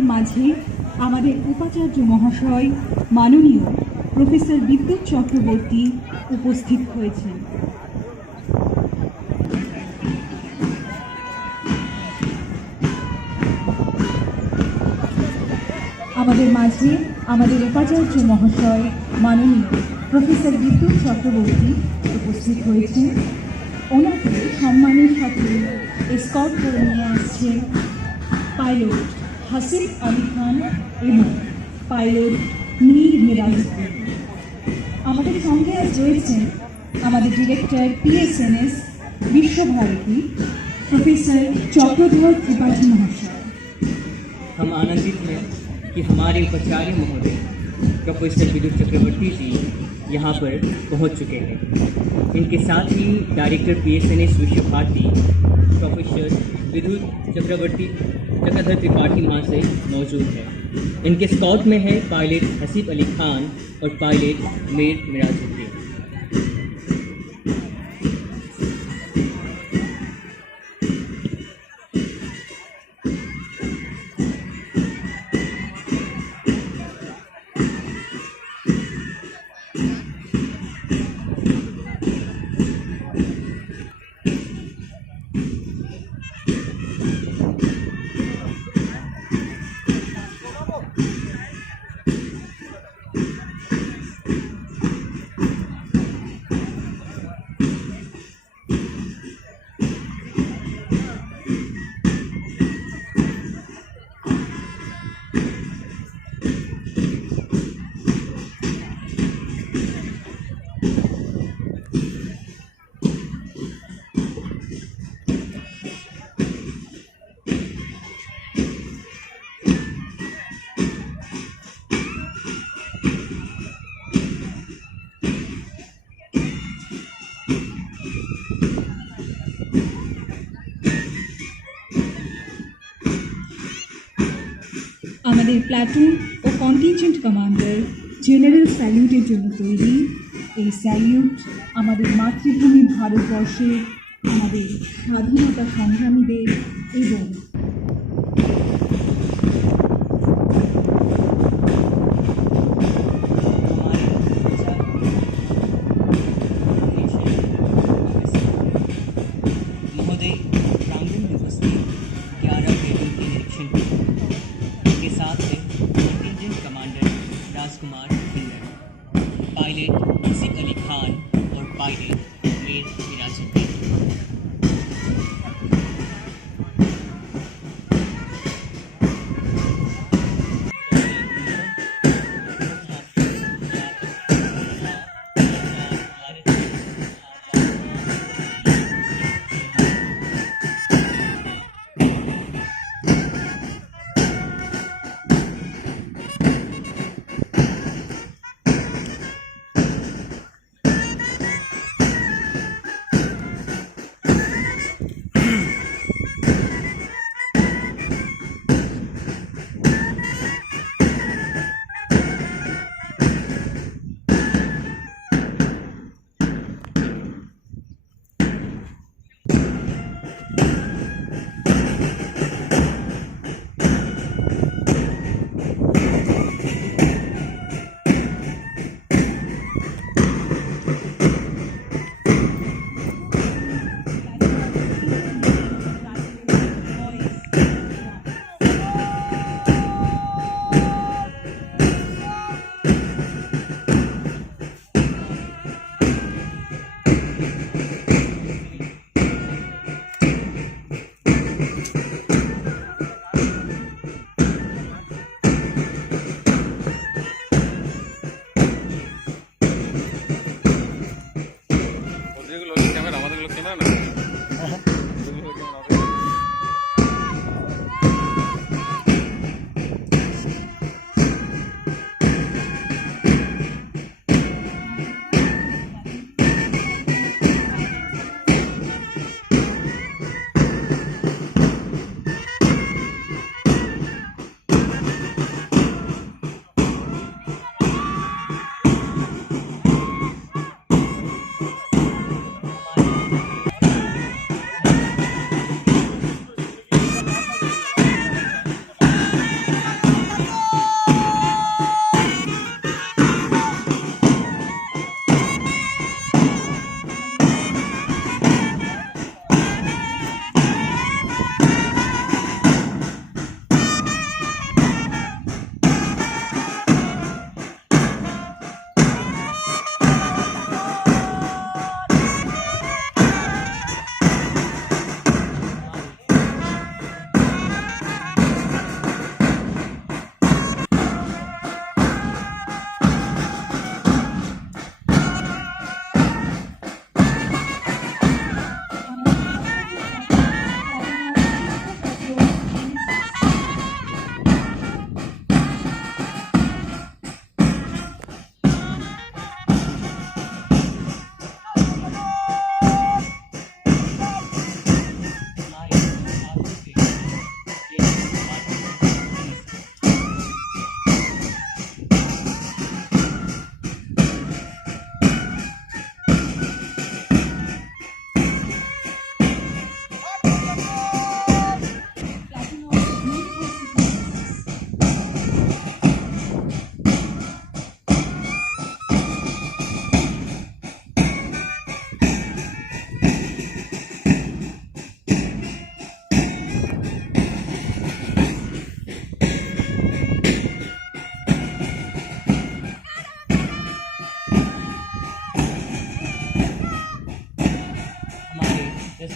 আমাদের মাঝে আমাদের উপাচার্য মহাশয় মাননীয় প্রফেসর বিদ্যুৎ চক্রবর্তী উপস্থিত হয়েছেন। আমাদের মাঝে আমাদের উপাচার্য মহাশয় মাননীয় প্রফেসর বিদ্যুৎ চক্রবর্তী উপস্থিত হয়েছেন। ওনাকে সম্মানের সাথে এসকর্ট করে নিয়ে আসছেন পাইলট হাসিফ আলী খান এবং পাইলট মীর মিরাজউদ্দিন। আমাদের সঙ্গে আজ রয়েছেন আমাদের director PSNS Visvabharati professor Chakradhar Tripathi महाशय। हम आनंदित हैं कि हमारे उपाचार्य महोदय प्रोफेसर विद्युत चक्रवर्ती जी यहाँ पर पहुँच चुके हैं। इनके साथ ही डायरेक्टर PSNS विश्वभारती प्रोफेसर विद्युत चक्रधर त्रिपाठी महाशय मौजूद हैं। इनके स्काउट में है पायलट हसीब अली खान और पायलट मीर मिराजुद्दीन। আমাদের প্লাটুন ও কন্টিনজেন্ট কমান্ডার জেনারেল স্যালিউটের জন্য তৈরি। এই স্যালিউট আমাদের মাতৃভূমি ভারতবর্ষের আমাদের স্বাধীনতা সংগ্রামীদের এবং महोदय प्रांगण में उपस्थित 11 बेटियों के निरीक्षण के साथ है कंटिजेंट कमांडर राजकुमार फिंगर, पायलट हसीब अली खान और पायलट मीर मिराजुद्दीन।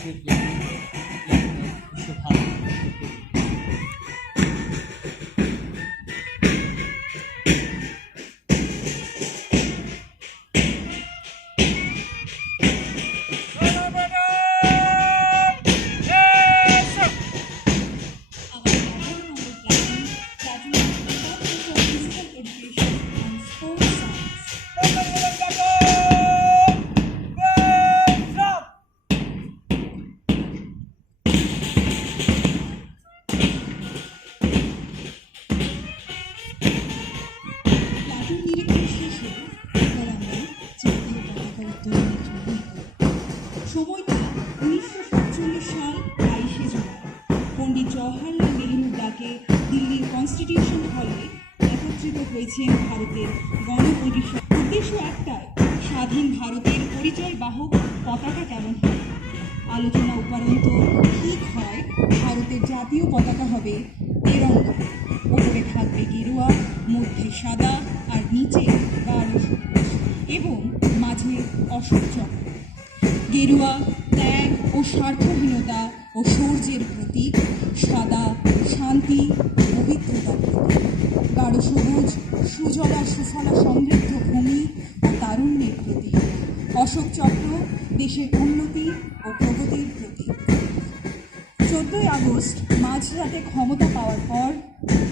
सिर्फ यही है, एक शुभारंभ। আমাদের 11 নম্বর platoon focus for physical education and sports science. Platoon নিরীক্ষণ শেষে এবার আমরা জাতীয় পতাকা উত্তোলনের জন্য এগোই। সময়টি 1947 সাল 22শে জুলাই। পণ্ডিত জওহরলাল নেহরুর ডাকে দিল্লির কনস্টিটিউশন হলে একত্রিত হয়েছেন ভারতের গণপরিষদ। উদ্দেশ্য একটাই, স্বাধীন ভারতের পরিচয় বাহক পতাকা কেমন হয়। আলোচনা উপরন্ত ঠিক হয় ভারতের জাতীয় পতাকা হবে তেরঙ্গা। ওপরে থাকবে গেরুয়া, মধ্যে সাদা আর নিচে গাঢ় সবুজ এবং মাঝে অশোক চক্র। গেরুয়া ত্যাগ ও স্বার্থহীনতা ও শৌর্যের প্রতীক, সাদা শান্তি পবিত্রতার প্রতীক, গাঢ় সবুজ সুজলা সুফলা সমৃদ্ধ ভূমি ও তারুণ্যের প্রতীক, অশোক চক্র দেশের উন্নতি ও প্রগতির প্রতীক। 14ই আগস্ট মাঝরাতে ক্ষমতা পাওয়ার পর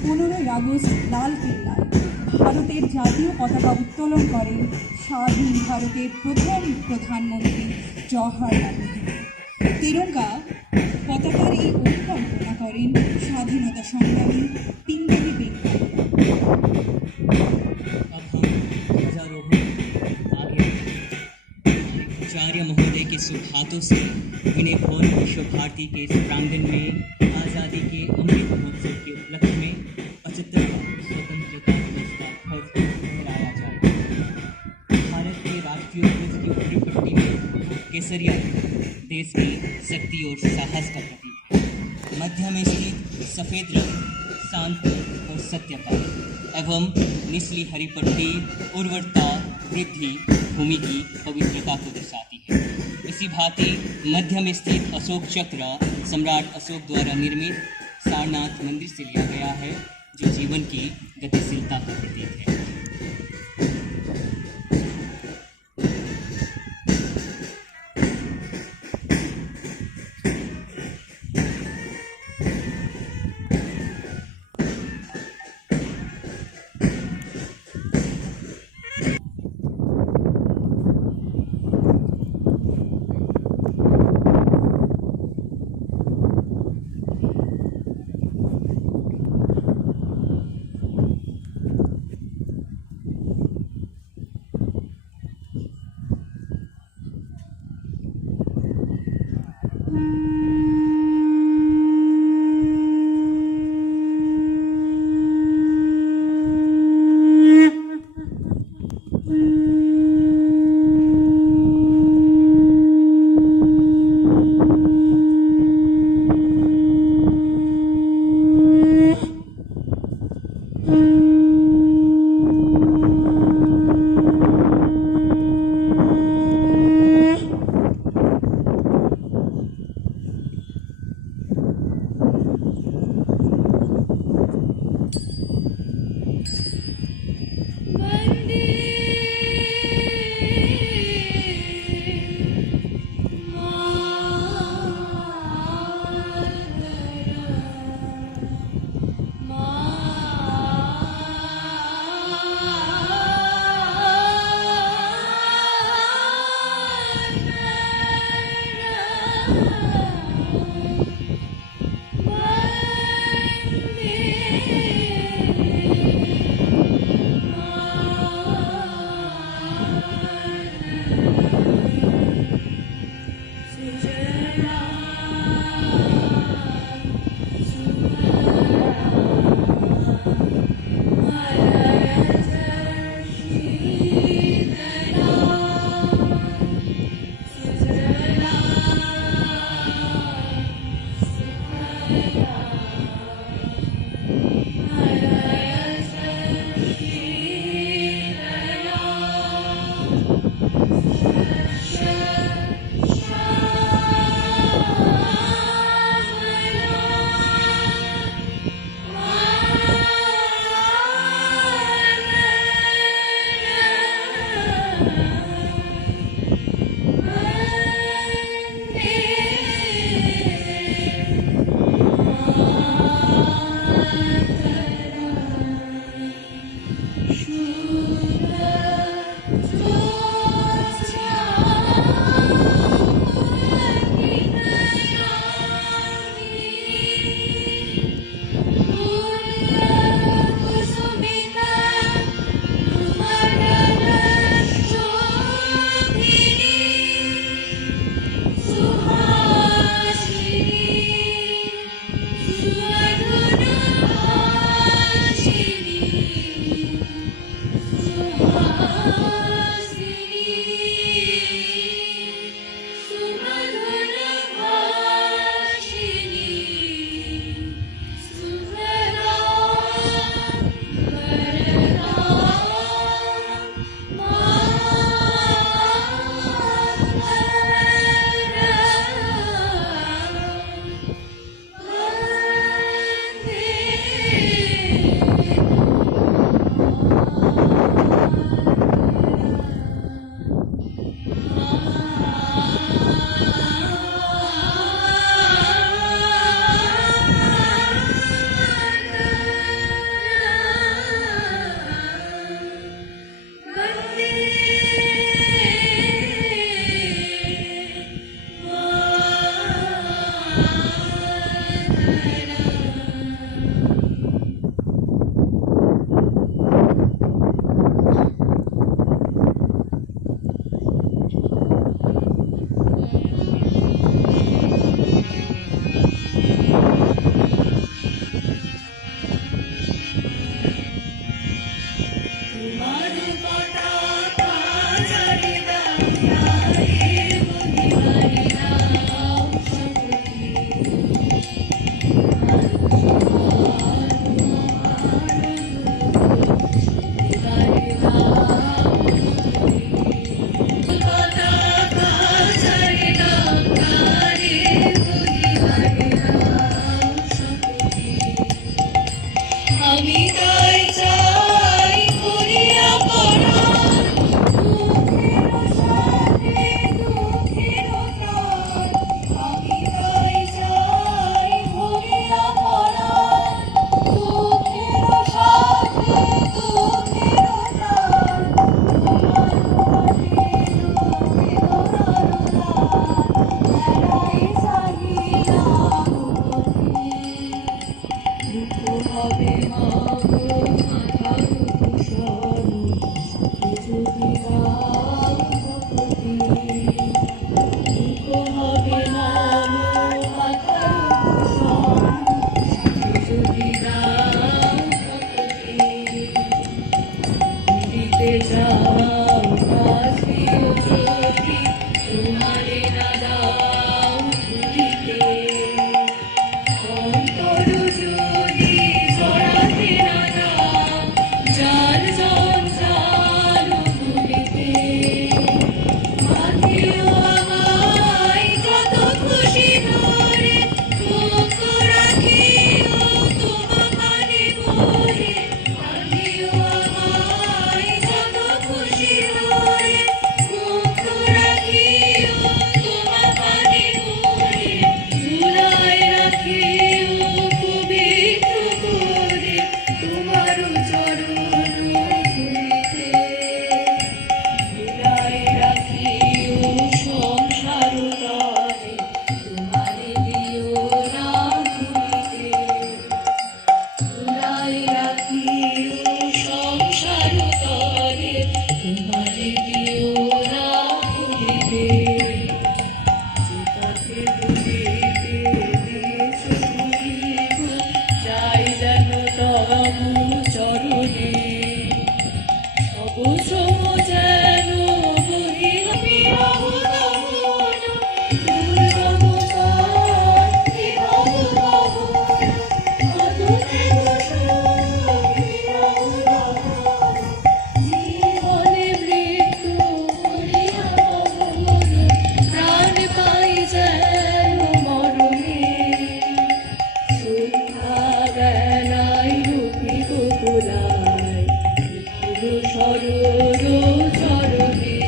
15ই আগস্ট লালকেল্লায় ভারতের জাতীয় পতাকা উত্তোলন করেন স্বাধীন ভারতের প্রথম প্রধানমন্ত্রী জওহরলাল নেহরু। তেরঙ্গা পতাকার এই পরিকল্পনা করেন স্বাধীনতা সংগ্রামী পিঙ্গলি বেঙ্গল। अब हम ध्वजारोहण आगे आचार्य महोदय के शुभ हाथों से विनय भवन विश्व भारती के इस प्रांगण में आज़ादी के अमृत महोत्सव के उपलक्ष्य में 75वां स्वतंत्रता दिवस का ध्वज फहराया जाएगा। भारत के राष्ट्रीय ध्वज की ऊपरी पट्टी में केसरिया देश की शक्ति और साहस का प्रतीक है। मध्य में स्थित सफ़ेद रंग शांति और सत्य का एवं निचली हरी पट्टी उर्वरता वृद्धि भूमि की पवित्रता को दर्शाती है। इसी भांति मध्य में स्थित अशोक चक्र सम्राट अशोक द्वारा निर्मित सारनाथ मंदिर से लिया गया है, जो जीवन की गतिशीलता का प्रतीक है। যাও কাশিও যদি তোমারে না দাও ভুলিতে অন্তর যদি ছড়াতে না দাও যার জঞ্জাল ভুলিতে বাঁধিও আমায় যত খুশি ধরে মুখ রাখিও তোমা পানে ভরে বাঁধিও আমায় যত খুশি ধরে মুখ রাখিও তোমা পানে ভরে ধুলায় রাখিও পবিত্র করে তোমার চরণ ধুলিতে ধুলায় রাখিও সংসার তরে তোমারে দিও না ভুলিতে ধুলায় রাখিও সংসার তরে তোমারে দিও না ভুলিতে যেটাকে ভুলিতে দিয়েছ ভুলিব যাই যেন তবু চরণে অবসম যেন বহিল বিরহ দহন দুর্গম পথ বিরহ দহন অদূরে বসন বিরহ দহন জীবনে মৃত্যু করিয়া গমন প্রাণ পাই যেন মরণে সন্ধ্যা বেলায় রূপী গোকুলায় লিখিল সরল চরণে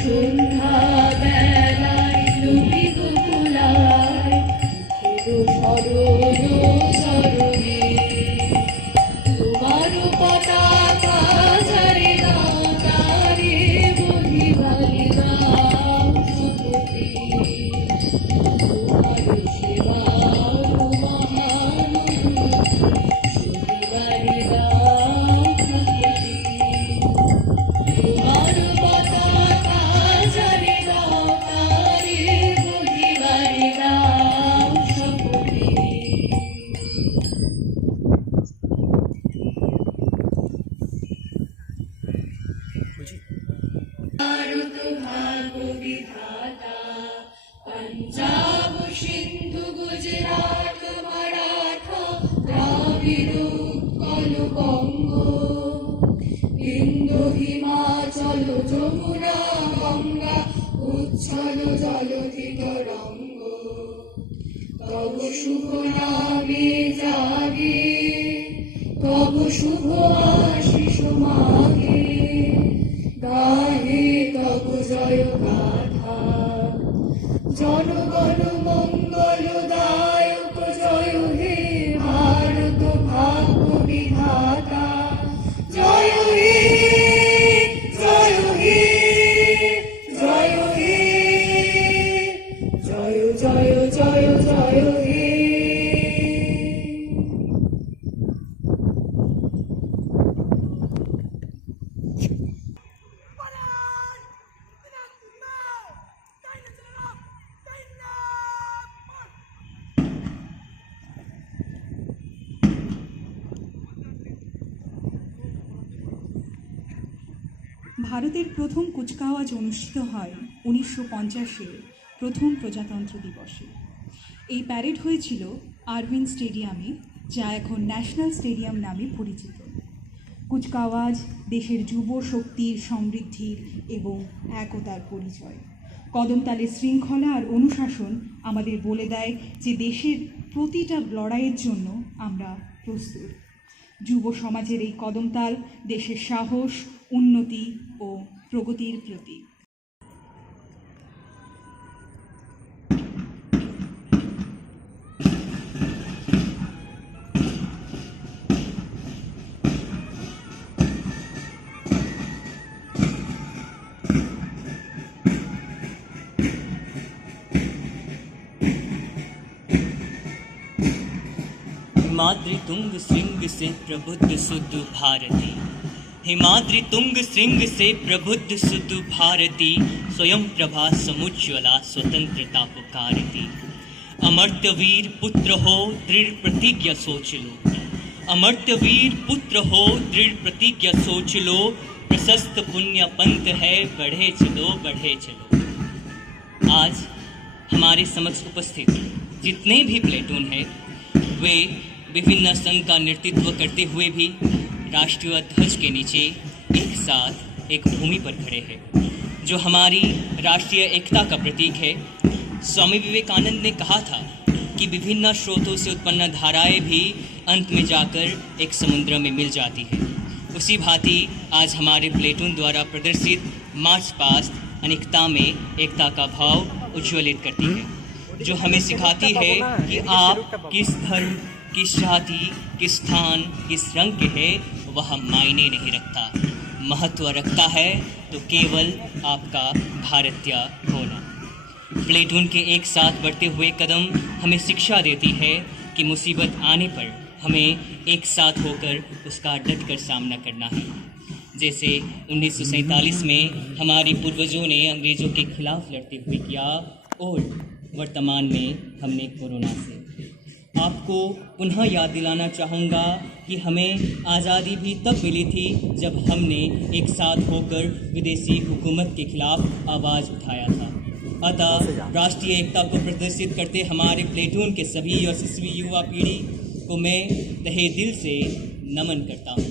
সন্ধ্যা বেলায় রূপী গোকুলায় লিখিল সরল চরণে তোমার পতাকা ঝাড়ে দাও তারে বহিবালি দাও শপথে তোমার সেবার মহান শনিবারে দাও শপথে তোমার পতাকা ঝাড়ে দাও তারে বহিবালি দাও শপথে ভারত ভাগ্য বিধাতা পঞ্জাব সিন্ধু গুজরাট মারাঠা দ্রাবিড় উৎকল বঙ্গ বিন্দু হিমাচল যমুনা গঙ্গা উচ্ছল জলধি তরঙ্গ তব শুভ নামে জাগে তব শুভ আশিস মাগে গাহে তব জয় গাথা জনগণ মঙ্গলদায়ক জয় হে ভারত ভাগ্য বিধাতা জয় হে জয় হে জয় হে জয় জয় জয় জয় হে ভারতের প্রথম কুচকাওয়াজ অনুষ্ঠিত হয় 1950-এর প্রথম প্রজাতন্ত্র দিবসে। এই প্যারেড হয়েছিল আরভিন স্টেডিয়ামে, যা এখন ন্যাশনাল স্টেডিয়াম নামে পরিচিত। কুচকাওয়াজ দেশের যুব শক্তির সমৃদ্ধির এবং একতার পরিচয়। কদমতালের শৃঙ্খলা আর অনুশাসন আমাদের বলে দেয় যে দেশের প্রতিটা লড়াইয়ের জন্য আমরা প্রস্তুত। যুব সমাজের এই কদমতাল দেশের সাহস, উন্নতি ও প্রগতির প্রতীক। हिमाद्रि तुंग श्रृंग से प्रबुद्ध सुध भारती, हिमाद्रि तुंग श्रृंग से प्रबुद्ध सुध भारती, स्वयं प्रभा समुज्ज्वला स्वतंत्रता पुकारती। अमर्त्य वीर पुत्र हो दृढ़ प्रतिज्ञा सोच लो, अमर्त्य वीर पुत्र हो, दृढ़ प्रतिज्ञा सोच लो, प्रशस्त पुण्य पंथ है, बढ़े चलो बढ़े चलो। आज हमारे समक्ष उपस्थित जितने भी प्लेटून हैं वे विभिन्न संघ का नेतृत्व करते हुए भी राष्ट्रीय ध्वज के नीचे एक साथ एक भूमि पर खड़े हैं, जो हमारी राष्ट्रीय एकता का प्रतीक है। स्वामी विवेकानंद ने कहा था कि विभिन्न स्रोतों से उत्पन्न धाराएं भी अंत में जाकर एक समुद्र में मिल जाती है। उसी भांति आज हमारे प्लेटून द्वारा प्रदर्शित मार्च पास्ट अनेकता में एकता का भाव उज्ज्वलित करती है, जो हमें सिखाती है कि आप किस धर्म, किस जाति, किस स्थान, किस रंग के हैं वह मायने नहीं रखता। महत्व रखता है तो केवल आपका भारतीय होना। प्लेटून के एक साथ बढ़ते हुए कदम हमें शिक्षा देती है कि मुसीबत आने पर हमें एक साथ होकर उसका डटकर सामना करना है। जैसे 1947 में हमारे पूर्वजों ने अंग्रेज़ों के खिलाफ लड़ते हुए किया, और वर्तमान में हमने कोरोना से। आपको पुनः याद दिलाना चाहूँगा कि हमें आज़ादी भी तब मिली थी जब हमने एक साथ होकर विदेशी हुकूमत के खिलाफ आवाज़ उठाया था। अतः राष्ट्रीय एकता को प्रदर्शित करते हमारे प्लेटून के सभी यशस्वी युवा पीढ़ी को मैं तहे दिल से नमन करता हूँ।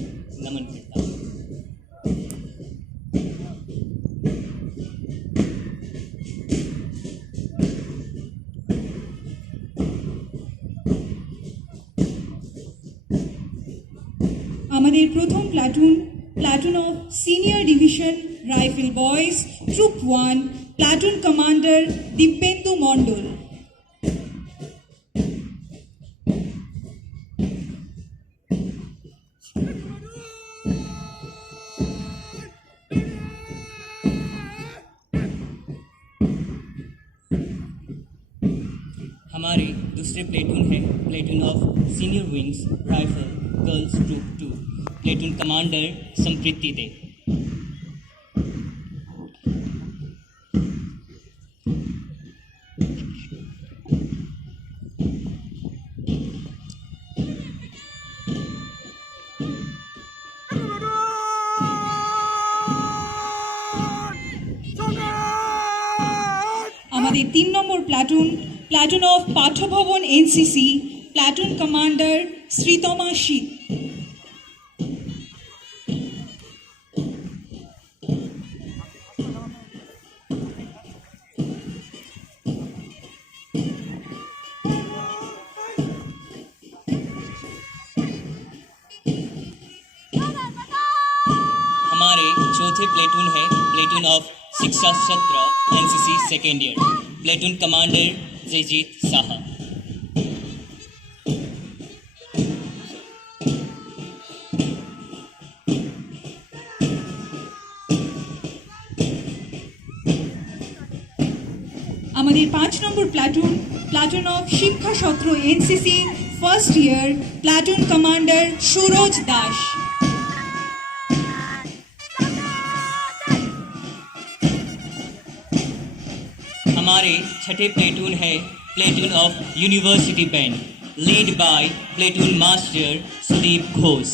আমাদের প্রথম platoon of senior division rifle boys troop 1, platoon commander Dibyendu Mondal. हमारे दूसरे प्लेटून है platoon of senior wings rifle girls group 2, platoon commander Sampriti De. আমাদের 3 নম্বর platoon of Patha Bhavana NCC, platoon commander Sreetama Sheet. हमारे चौथे प्लेटून है platoon of Shiksha Satra NCC second year, platoon commander Joyjit Saha. আমাদের 5 নম্বর platoon of Shiksha Satra NCC first year, platoon commander Suraj Das. हमारे छठे प्लेटून है platoon of university band, lead by platoon master Sudip Ghosh.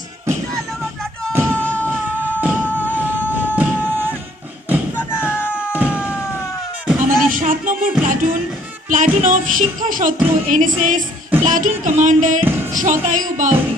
আমাদের 7 নম্বর platoon of Shiksha Satra NSS, platoon commander Satayu Bauri.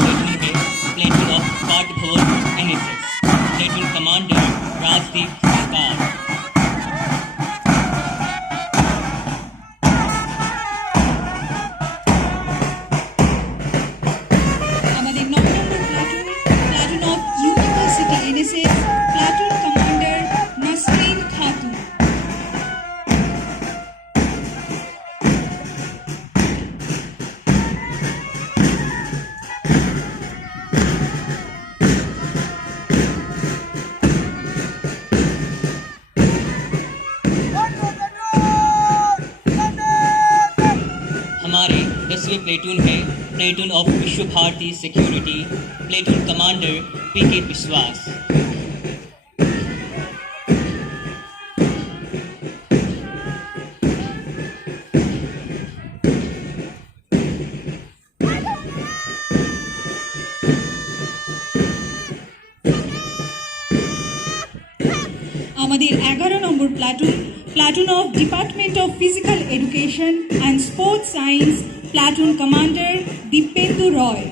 Platoon है platoon of Patha Bhavana NSS, platoon commander Rajdeep Sarkar. আমাদের 9 নম্বর platoon of university NSS, platoon commander Nasrin Khatun. हमारे 10वें जो प्लेटून है platoon of Visva Bharati security, platoon commander PK Biswas. আমাদের 11 নম্বর platoon, platoon of department of physical education and sports science, platoon commander Dipendu Roy.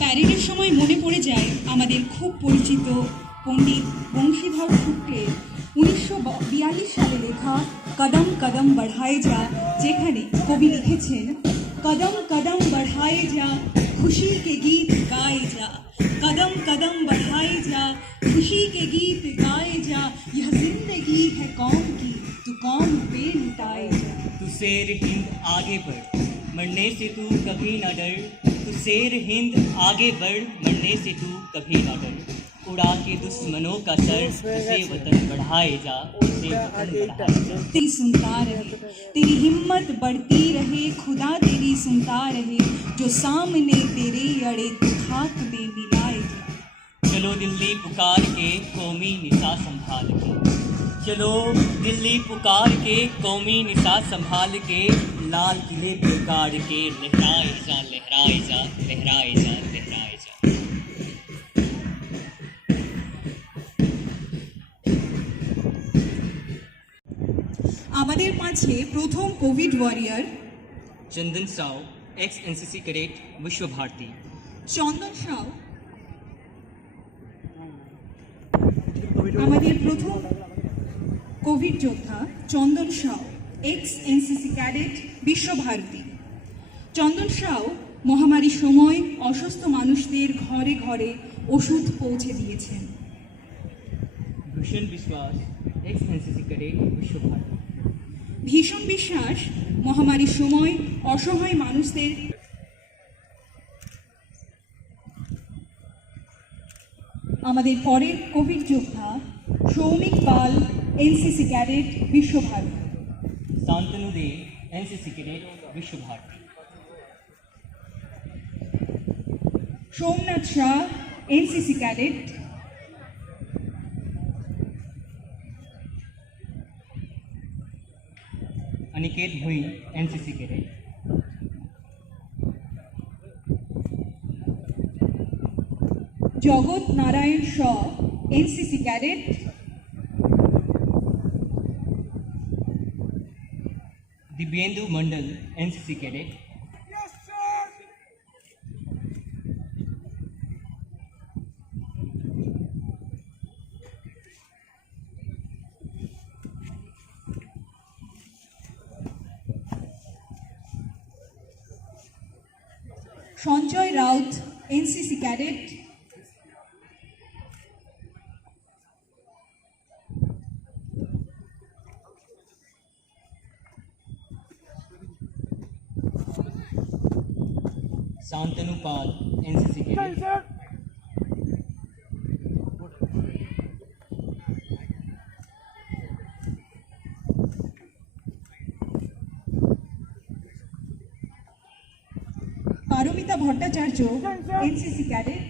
প্যারেডের সময় মনে পড়ে যায় আমাদের খুব পরিচিত পণ্ডিত বংশীধর শুক্লের 1942 সালে লেখা কদম কদম बढ़ाए जा, যেখানে কবি লিখেছেন कदम कदम बढ़ाए जा खुशी के गीत गाए जा, कदम कदम बढ़ाए जा खुशी के गीत गाए जा, यह जिंदगी है कौम की तू कौम पे लुटाए जा। तू शेर हिंद आगे बढ़, मरने से तू कभी न डर, तू शेर हिंद आगे बढ़, मरने से तू कभी न डर, उड़ा के दुश्मनों का सर, उसे वतन बढ़ाए जा, उसे वतन बढ़ाए जा। तेरी सुनता रहे, तेरी हिम्मत बढ़ती रहे, खुदा तेरी सुनता रहे, जो सामने तेरे अड़े तू खाक में मिलाए जा। चलो दिल्ली पुकार के कौमी निशा संभाल के, चलो दिल्ली पुकार के कौमी निशा संभाल के, लाल किले पे गाड़ के लहराए जा लहराए जा लहराए जा लहराए जा। আমাদের মাঝে প্রথম covid warrior Chandan Sao, ex NCC cadet, Visva Bharati. Chandan Sao, আমাদের প্রথম কোভিড যোদ্ধা Chandan Sao, ex NCC cadet, Visva Bharati. Chandan Sao মহামারীর সময় অসুস্থ মানুষদের ঘরে ঘরে ওষুধ পৌঁছে দিয়েছেন। भूषण विश्वास, x NCC cadet, Visva Bharti. ভীষণ বিশ্বাস মহামারীর সময় অসহায় মানুষদের আমাদের পরের কোভিড যোদ্ধা Soumik Pal, NCC cadet, Visva Bharati. Shantanu De, NCC cadet, Visva Bharati. Somnath Shah, NCC cadet. Aniket Bhui, NCC cadet. Jagat Narayan Shaw, NCC cadet. Dibyendu Mandal, NCC cadet. Sanjay Raut, NCC cadet. Shantanu Pal, NCC cadet. Paramita Bhattacharya, NCC cadet.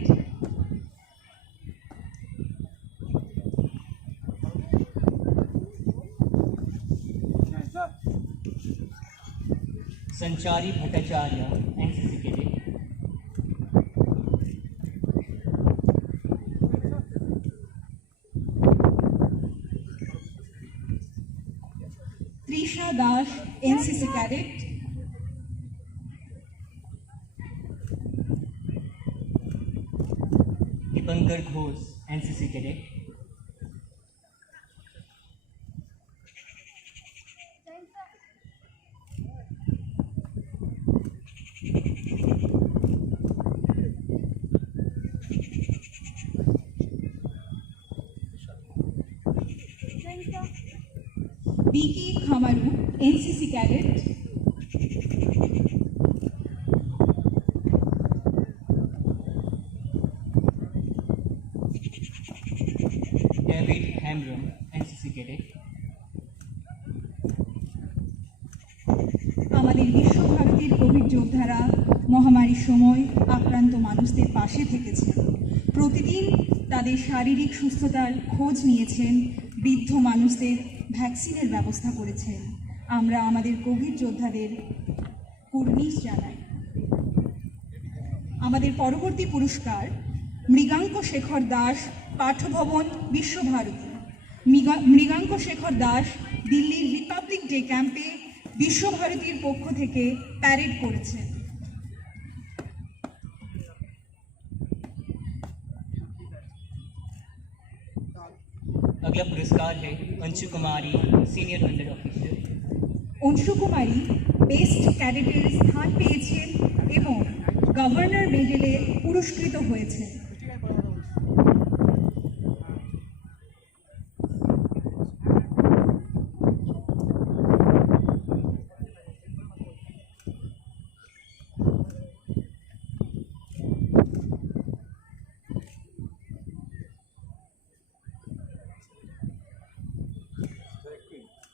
Sanchari Bhattacharya, NCC cadet. Trisha Das, NCC cadet. Dipankar Ghosh, NCC cadet. আমারু NCC cadet, David Hembram NCC cadet, আমাদের বিশ্বভারতীর কোভিড যোদ্ধারা মহামারীর সময় আক্রান্ত মানুষদের পাশে থেকেছেন। প্রতিদিন তাদের শারীরিক সুস্থতার খোঁজ নিয়েছেন, বৃদ্ধ মানুষদের ভ্যাকসিনের ব্যবস্থা করেছেন। আমরা আমাদের কোভিড যোদ্ধাদের কুর্নিশ জানাই। আমাদের পরবর্তী পুরস্কার মৃগাঙ্ক শেখর দাস, পাঠভবন বিশ্বভারতী। মৃগাঙ্ক শেখর দাস দিল্লির রিপাবলিক ডে ক্যাম্পে বিশ্বভারতীর পক্ষ থেকে প্যারেড করেছেন। अगला पुरस्कार है अंशु कुमारी, सीनियर अंडर ऑफिसर। অংশু কুমারী বেস্ট ক্যাডেটের স্থান পেয়েছেন এবং গভর্নর মেডেলে পুরস্কৃত হয়েছেন।